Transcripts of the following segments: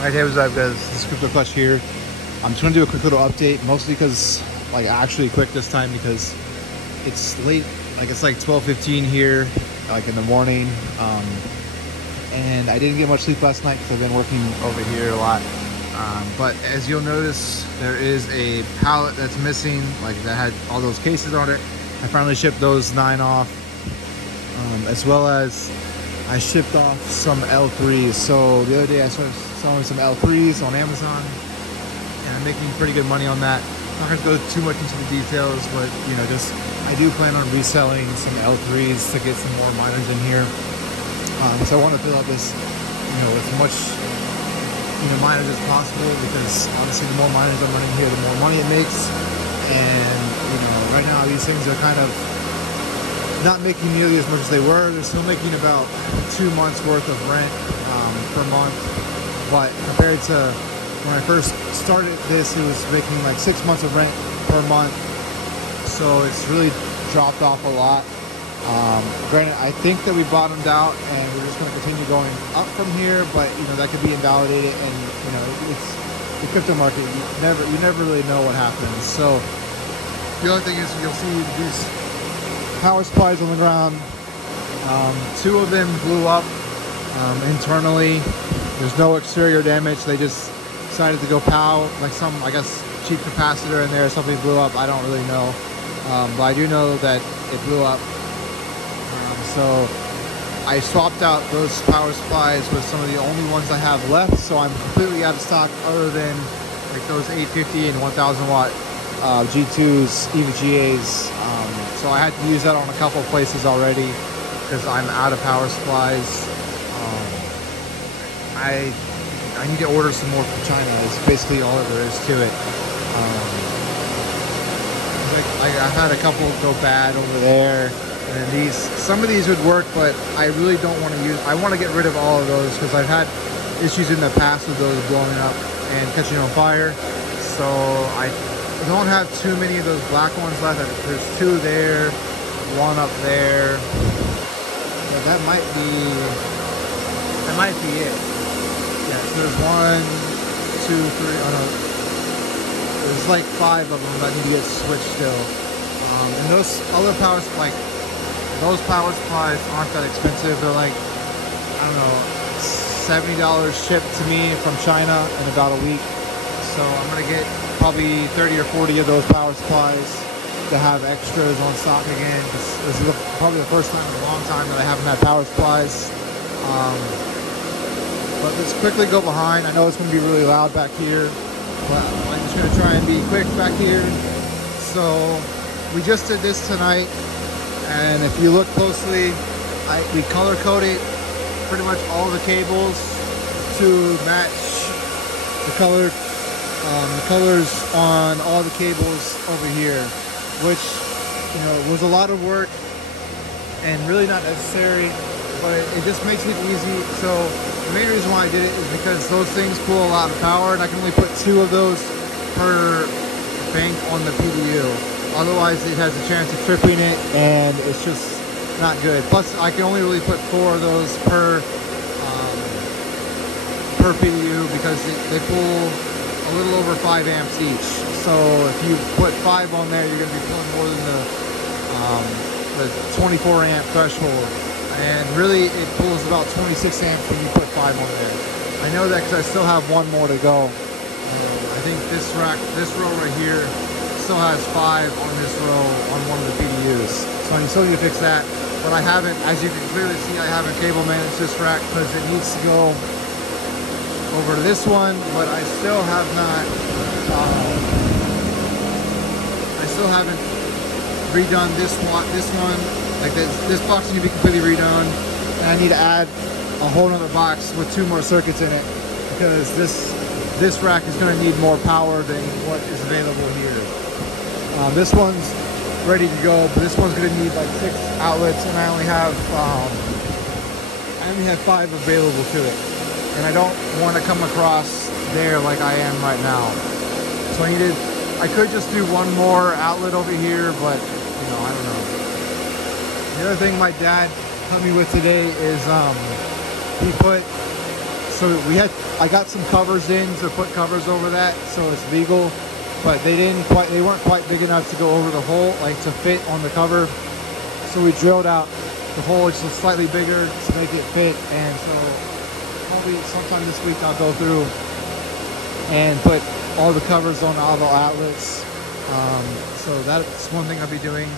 Alright, hey, what's up, guys? This is Crypto Clutch here. I'm just gonna do a quick little update, mostly because, like, actually quick this time because it's late. Like, it's like 12:15 here, like in the morning. And I didn't get much sleep last night because I've been working over here a lot. But as you'll notice, there is a pallet that's missing, like that had all those cases on it. I finally shipped those 9 off, as well as I shipped off some L3s. So the other day I started selling some L3s on Amazon, and I'm making pretty good money on that. I'm not gonna go too much into the details, but just I do plan on reselling some L3s to get some more miners in here. So I want to fill up this, with as much, miners as possible, because obviously the more miners I'm running here, the more money it makes. And right now these things are kind of not making nearly as much as they were. They're still making about 2 months worth of rent per month, but compared to when I first started this, it was making like 6 months of rent per month. So it's really dropped off a lot. Granted, I think that we bottomed out and we're just going to continue going up from here, but that could be invalidated, and it's the crypto market. You never really know what happens. So the other thing is, you'll see these power supplies on the ground. 2 of them blew up internally. There's no exterior damage. They just decided to go pow, like some, I guess, cheap capacitor in there. Something blew up. I don't really know, but I do know that it blew up. So I swapped out those power supplies with some of the only ones I have left. So I'm completely out of stock, other than like those 850 and 1000 watt G2s, EVGAs. So I had to use that on a couple of places already because I'm out of power supplies. I need to order some more from China. Is basically all there is to it. I've had a couple go bad over there, and some of these would work, but I really don't want to use. I want to get rid of all of those because I've had issues in the past with those blowing up and catching on fire. So I don't have too many of those black ones left. There's 2 there, 1 up there. But that might be it. Yeah, so there's 1, 2, 3. Oh no, there's like 5 of them that need to get switched still. And those other power supplies, those power supplies aren't that expensive. They're like, I don't know, $70 shipped to me from China in about a week. So I'm gonna get probably 30 or 40 of those power supplies to have extras on stock again. This is probably the first time in a long time that I haven't had power supplies. But let's quickly go behind. I know it's going to be really loud back here, but I'm just going to try and be quick back here. So we just did this tonight, and if you look closely, we color coded pretty much all the cables to match the colors on all the cables over here, which was a lot of work and really not necessary, but it just makes it easy. So the main reason why I did it is because those things pull a lot of power, and I can only put 2 of those per bank on the PDU. Otherwise it has a chance of tripping it, and it's just not good. Plus I can only really put 4 of those per PDU because they pull a little over 5 amps each. So if you put 5 on there, you're going to be pulling more than the 24 amp threshold. And really it pulls about 26 amps when you put 5 on there. I know that because I still have 1 more to go. I think this row right here still has 5 on this row on one of the PDUs. So I still need to fix that. But I haven't, as you can clearly see, I haven't cable managed this rack because it needs to go over to this one, but I still have not, I still haven't redone this one. Like this box needs to be completely redone, and I need to add a whole nother box with 2 more circuits in it, because this rack is going to need more power than what is available here. This one's ready to go, but this one's going to need like 6 outlets, and I only have 5 available to it. And I don't want to come across there like I am right now. So I could just do 1 more outlet over here, but I don't know. The other thing my dad helped me with today is he put So I got some covers in to put covers over that, so it's legal. But they weren't quite big enough to go over the hole, like to fit on the cover. So we drilled out the hole just slightly bigger to make it fit. And so probably sometime this week I'll go through and put all the covers on all the outlets. So that's one thing I'll be doing.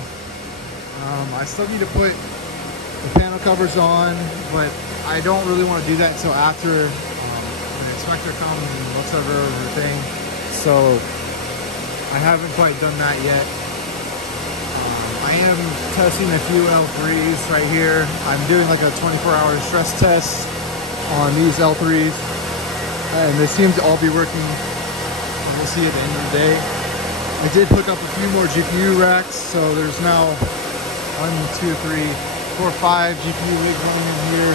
I still need to put the panel covers on, but I don't really want to do that until after the inspector comes and looks over everything. So I haven't quite done that yet. I am testing a few L3s right here. I'm doing like a 24-hour stress test on these L3s, and they seem to all be working. We'll see at the end of the day. I did hook up a few more GPU racks, so there's now 1, 2, 3, 4, 5 GPU rigs running in here.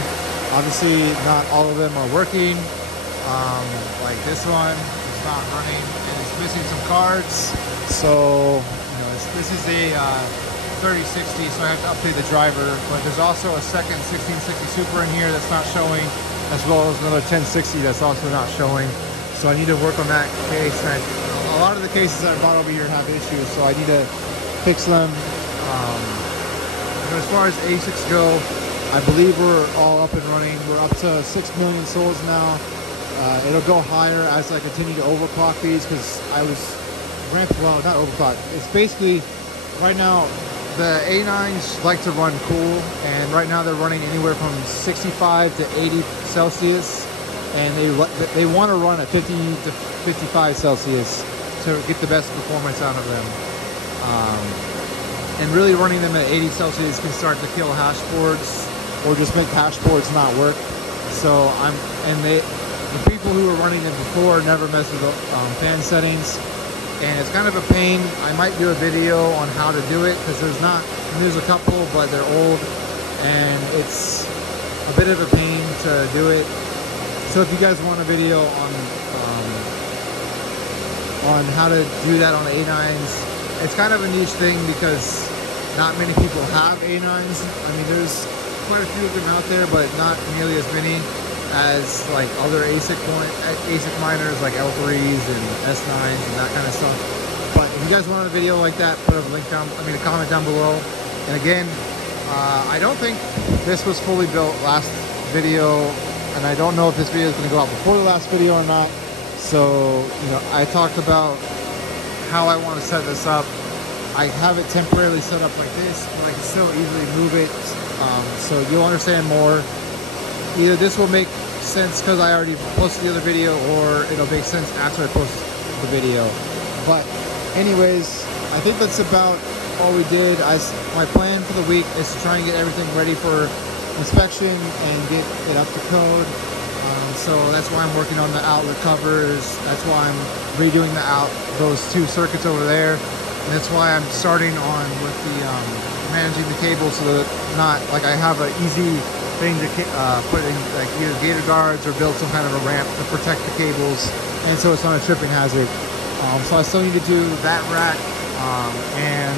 Obviously, not all of them are working. Like this one is not running, and it's missing some cards. So, you know, this is a 3060, so I have to update the driver. But there's also a second 1660 Super in here that's not showing, as well as another 1060 that's also not showing. So I need to work on that case. And a lot of the cases that I brought over here have issues, so I need to fix them. As far as ASICs go, I believe we're all up and running. We're up to 6 million souls now. It'll go higher as I continue to overclock these, because I was well, not overclock. It's basically, right now, the A9s like to run cool, and right now they're running anywhere from 65 to 80 Celsius, and they want to run at 50 to 55 Celsius to get the best performance out of them. And really running them at 80 Celsius can start to kill hash boards, or just make hash boards not work. So the people who were running them before never messed with fan settings, and it's kind of a pain. I might do a video on how to do it, because there's a couple, but they're old, and it's a bit of a pain to do it. So if you guys want a video on how to do that on the A9s, it's kind of a niche thing, because not many people have A9s. I mean, there's quite a few of them out there, but not nearly as many as like other ASIC miners like L3s and S9s and that kind of stuff. But if you guys want a video like that, put a comment down below. And again, I don't think this was fully built last video, and I don't know if this video is going to go out before the last video or not. So, you know, I talked about how I want to set this up. I have it temporarily set up like this, but I can still easily move it. So you'll understand more. Either this will make sense because I already posted the other video, or it'll make sense after I post the video. But anyways, I think that's about all we did. My plan for the week is to try and get everything ready for inspection and get it up to code. So that's why I'm working on the outlet covers. That's why I'm redoing those two circuits over there. And that's why I'm starting on with the managing the cables, so that not like I have an easy thing to put in, like either gator guards or build some kind of a ramp to protect the cables, and so it's not a tripping hazard. So I still need to do that rack and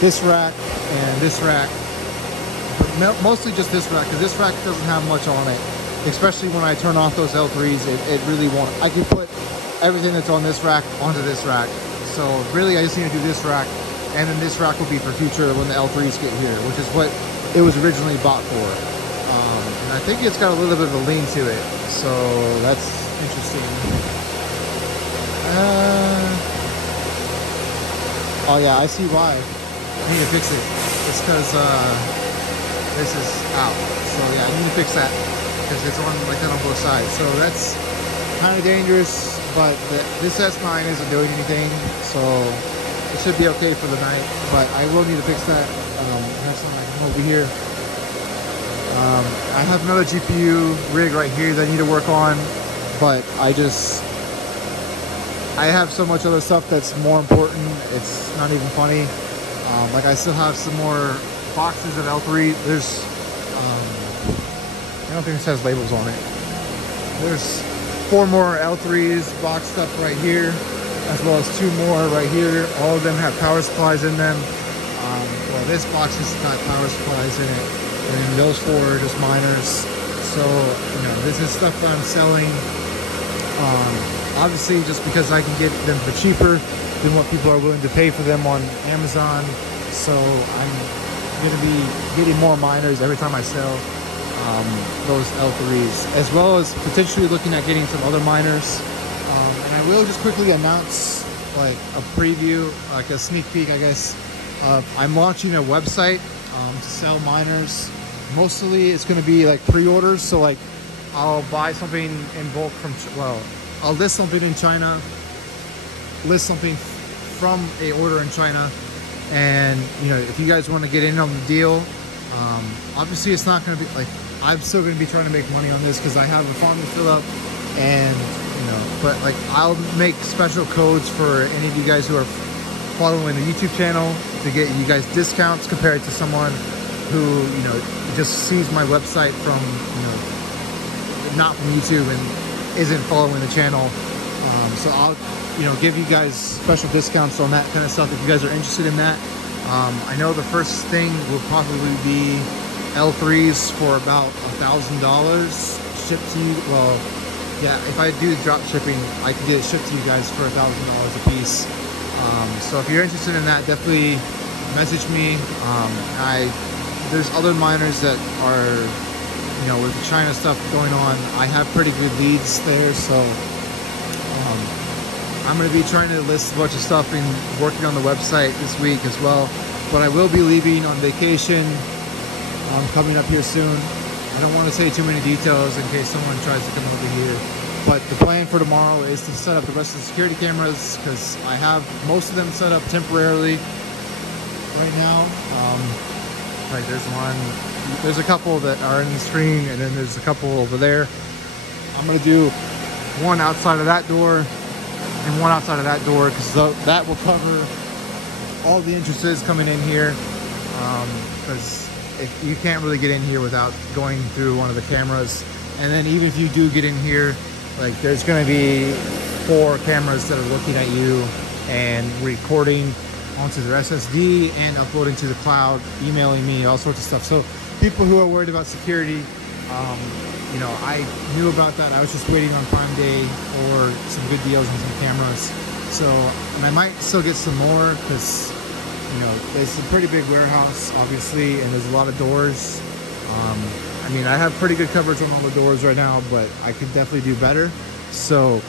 this rack and this rack, but mostly just this rack, because this rack doesn't have much on it. Especially when I turn off those L3s, it really won't. I can put everything that's on this rack onto this rack. So really, I just need to do this rack, and then this rack will be for future when the L3s get here, which is what it was originally bought for. And I think it's got a little bit of a lean to it, so that's interesting. Oh yeah, I see why. I need to fix it. It's because this is out. So yeah, I need to fix that, because it's on like that on both sides. So that's kind of dangerous, but this S9 isn't doing anything, so it should be okay for the night. But I will need to fix that. Next time I come over here. I have another GPU rig right here that I need to work on, but I have so much other stuff that's more important. It's not even funny. Like I still have some more boxes of L3. There's I don't think it has labels on it. There's 4 more L3s boxed up right here, as well as 2 more right here. All of them have power supplies in them. Well, this box has got power supplies in it, and those 4 are just miners. So, you know, this is stuff that I'm selling. Obviously, just because I can get them for cheaper than what people are willing to pay for them on Amazon. So I'm going to be getting more miners every time I sell those L3s, as well as potentially looking at getting some other miners. And I will just quickly announce like a preview, like a sneak peek, I guess. I'm launching a website to sell miners. Mostly it's going to be like pre-orders. So like I'll buy something in bulk from, well, I'll list something in China, list something from a order in China. And, you know, if you guys want to get in on the deal, obviously it's not going to be like, I'm still going to be trying to make money on this because I have a farm to fill up, and, you know, but like I'll make special codes for any of you guys who are following the YouTube channel to get you guys discounts compared to someone who, you know, just sees my website from, you know, not from YouTube and isn't following the channel. So I'll, you know, give you guys special discounts on that kind of stuff if you guys are interested in that. I know the first thing will probably be L3s for about $1,000 shipped to you. Well, yeah, if I do drop shipping, I can get it shipped to you guys for $1,000 a piece. So if you're interested in that, definitely message me. There's other miners that are, you know, with the China stuff going on, I have pretty good leads there. So I'm going to be trying to list a bunch of stuff and working on the website this week as well. But I will be leaving on vacation coming up here soon. I don't want to say too many details in case someone tries to come over here. But the plan for tomorrow is to set up the rest of the security cameras because I have most of them set up temporarily right now. Like there's one, there's a couple that are in the screen, and then there's a couple over there. I'm going to do one outside of that door and one outside of that door because that will cover all the entrances coming in here, because if you can't really get in here without going through one of the cameras. And then even if you do get in here, like there's going to be 4 cameras that are looking at you and recording onto their SSD and uploading to the cloud, emailing me, all sorts of stuff. So people who are worried about security, you know, I knew about that. I was just waiting on Prime Day for some good deals on some cameras. So, and I might still get some more because, you know, it's a pretty big warehouse, obviously, and there's a lot of doors. I mean, I have pretty good coverage on all the doors right now, but I could definitely do better. So,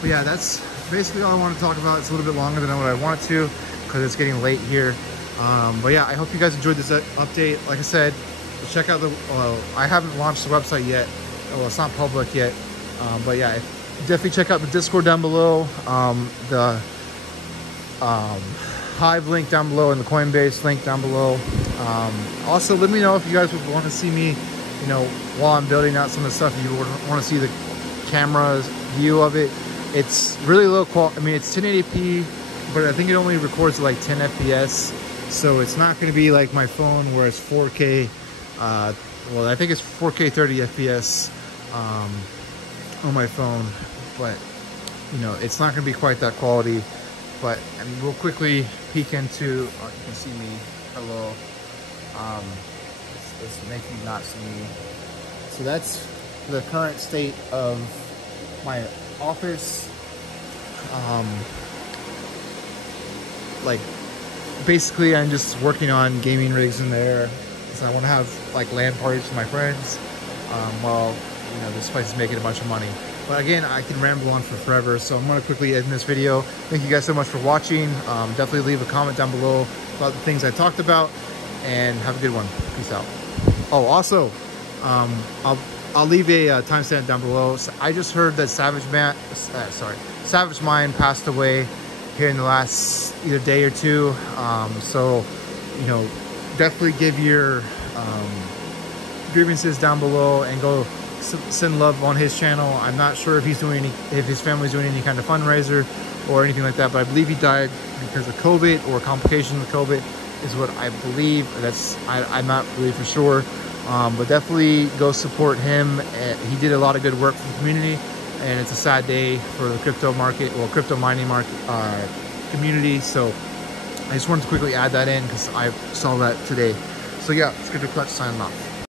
but yeah, that's basically all I want to talk about. It's a little bit longer than what I wanted to because it's getting late here. But yeah, I hope you guys enjoyed this update. Like I said, check out the, I haven't launched the website yet. Well, it's not public yet. But yeah, definitely check out the Discord down below, the Hive link down below, and the Coinbase link down below. Also, let me know if you guys would want to see me, you know, while I'm building out some of the stuff, if you would want to see the camera's view of it. It's really low quality. I mean, it's 1080p, but I think it only records like 10 FPS. So it's not going to be like my phone where it's 4K. Well, I think it's 4K 30 FPS on my phone, but you know, it's not going to be quite that quality. But I mean, we'll quickly peek into, you can see me, hello. Let's make you not see me. So that's the current state of my office. Like basically I'm just working on gaming rigs in there because I want to have like LAN parties with my friends while, you know, this place is making a bunch of money. But again, I can ramble on for forever, so I'm going to quickly end this video. Thank you guys so much for watching. Definitely leave a comment down below about the things I talked about, and have a good one. Peace out. Oh, also, I'll leave a timestamp down below. So I just heard that Savage Mind passed away here in the last either day or two. So, you know, definitely give your grievances down below and go send love on his channel. I'm not sure if he's doing if his family's doing any kind of fundraiser or anything like that, but I believe he died because of COVID or complications of COVID is what I believe. I'm not really for sure, but definitely go support him. He did a lot of good work for the community, and it's a sad day for the crypto market, well, crypto mining market community. So I just wanted to quickly add that in because I saw that today. So yeah, it's Crypto Clutch signing off.